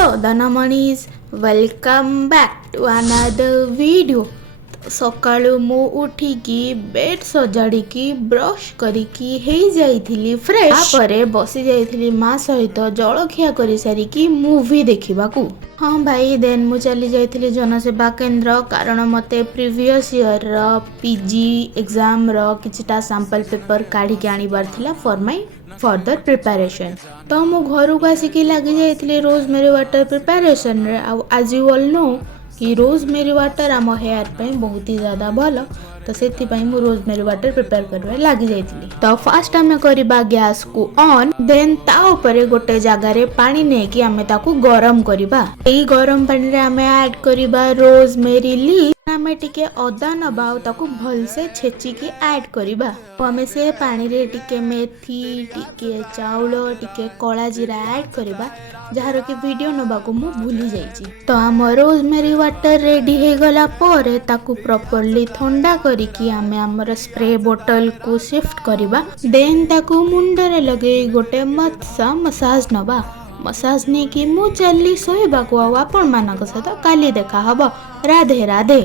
Hello धनमणिज welcome back to another video. सकाळु मु उठिकी बेड सजाड़िकी ब्रश करिकी हेई जाइथिली फ्रेश परे बसी जाइथिली माँ सहित जलखिया करि सारिकी मूवी देखिबाकू। हाँ भाई देन मु चली जाइथिली जनसेवा केंद्र कारण मते प्रीवियस ईयर पीजी एग्जाम रो किछटा सैंपल पेपर काढ़ी के आनिबार थिला फॉर माय फर्दर प्रिपरेशन। तो मु घर को आसिकी लगी जाइथिली रोजमेरी वाटर प्रिपरेशन रे। आज यू ऑल नो कि रोजमेरी वाटर आम हेयर पे बहुत ही ज्यादा भल, तो से रोजमेरी वाटर प्रिपेयर करबा लगी जाइथिली। तो फास्ट आमे करबा गैस को ऑन, देन ता ऊपर गोटे जगह रे पानी ने कि आमे ताकू गरम करबा। एई गरम पानी रे आमे ऐड करबा रोजमेरी लीफ। आमे टिके अदा नबा ताकू भल से छेची की ऐड करबा। आमे से पानी रे टिके मेथी टिके चाउल टिके कला जीरा ऐड करबा, जार की वीडियो नबा को मु भूली जाइछि। तो आम रोजमेरी वाटर रेडी हे गला परे ताकू प्रॉपर्ली ठंडा करिकी आमे हमर स्प्रे बोतल को शिफ्ट करबा। देन ताकू मुंड रे लगे गोटे मत्सा मसाज नबा। मसाज ने कि मु चली सोइबा को आपण मानक सहित काली देखा हबो। राधे राधे।